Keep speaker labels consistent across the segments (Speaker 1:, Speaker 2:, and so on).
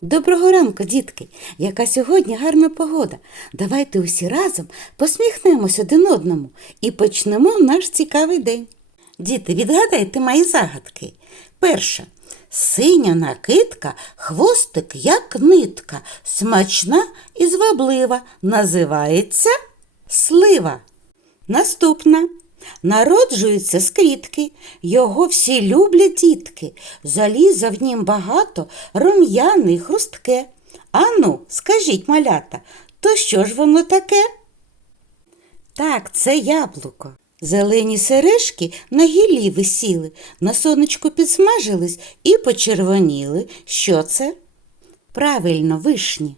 Speaker 1: Доброго ранку, дітки! Яка сьогодні гарна погода. Давайте усі разом посміхнемось один одному і почнемо наш цікавий день. Діти, відгадайте мої загадки. Перша. Синя накидка, хвостик, як нитка, смачна і зваблива, називається слива. Наступна. Народжується з квітки, його всі люблять дітки. Заліза в нім багато, рум'яне хрустке. Ану, скажіть, малята, то що ж воно таке? Так, це яблуко. Зелені сережки на гіллі висіли, на сонечку підсмажились і почервоніли. Що це? Правильно, вишні.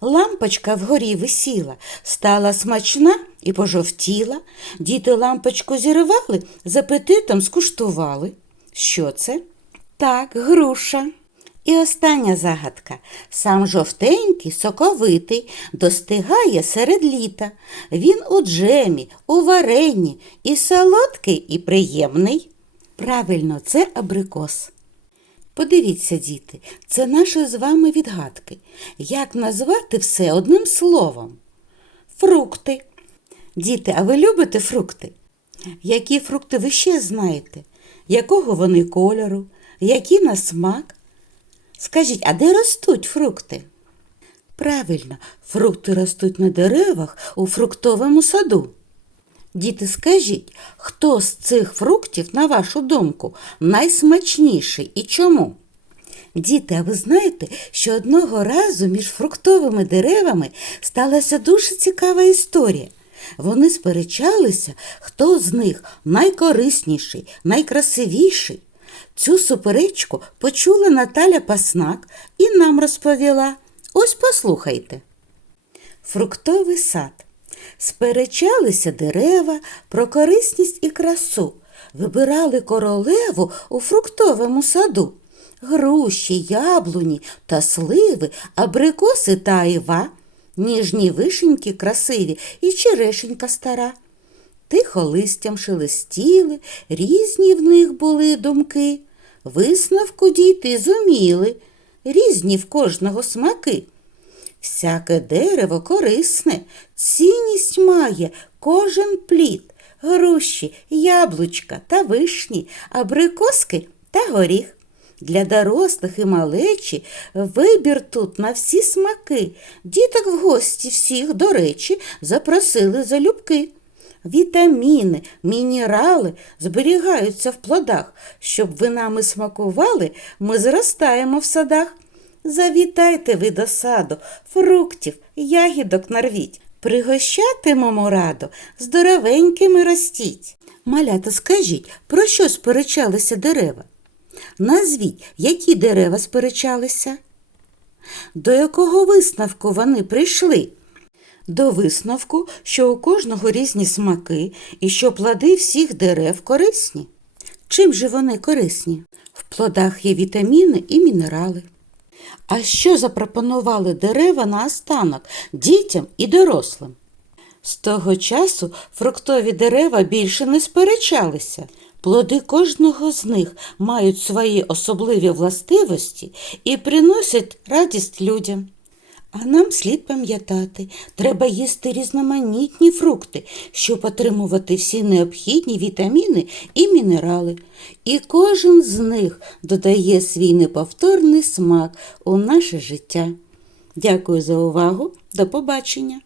Speaker 1: Лампочка вгорі висіла, стала смачна і пожовтіла. Діти лампочку зірвали, з апетитом скуштували. Що це? Так, груша. І остання загадка. Сам жовтенький, соковитий, достигає серед літа. Він у джемі, у варенні, і солодкий, і приємний. Правильно, це абрикос. Подивіться, діти, це наші з вами відгадки. Як назвати все одним словом? Фрукти. Діти, а ви любите фрукти? Які фрукти ви ще знаєте? Якого вони кольору? Які на смак? Скажіть, а де ростуть фрукти? Правильно, фрукти ростуть на деревах у фруктовому саду. Діти, скажіть, хто з цих фруктів, на вашу думку, найсмачніший і чому? Діти, а ви знаєте, що одного разу між фруктовими деревами сталася дуже цікава історія. Вони сперечалися, хто з них найкорисніший, найкрасивіший. Цю суперечку почула Наталя Паснак і нам розповіла. Ось послухайте. Фруктовий сад. Сперечалися дерева про корисність і красу, вибирали королеву у фруктовому саду. Груші, яблуні та сливи, абрикоси та айва, ніжні вишеньки красиві і черешенька стара. Тихо листям шелестіли, різні в них були думки. Висновку дійти зуміли, різні в кожного смаки. Всяке дерево корисне, цінність має кожен плід, груші, яблучка та вишні, абрикоски та горіх. Для дорослих і малечі вибір тут на всі смаки. Діток в гості всіх, до речі, запросили залюбки. Вітаміни, мінерали зберігаються в плодах. Щоб ви нами смакували, ми зростаємо в садах. Завітайте ви до саду, фруктів, ягідок нарвіть. Пригощатимемо радо, здоровенькими ростіть. Малята, скажіть, про що сперечалися дерева? Назвіть, які дерева сперечалися? До якого висновку вони прийшли? До висновку, що у кожного різні смаки і що плоди всіх дерев корисні. Чим же вони корисні? В плодах є вітаміни і мінерали. А що запропонували дерева на останок дітям і дорослим? З того часу фруктові дерева більше не сперечалися. Плоди кожного з них мають свої особливі властивості і приносять радість людям. А нам слід пам'ятати, треба їсти різноманітні фрукти, щоб отримувати всі необхідні вітаміни і мінерали. І кожен з них додає свій неповторний смак у наше життя. Дякую за увагу. До побачення!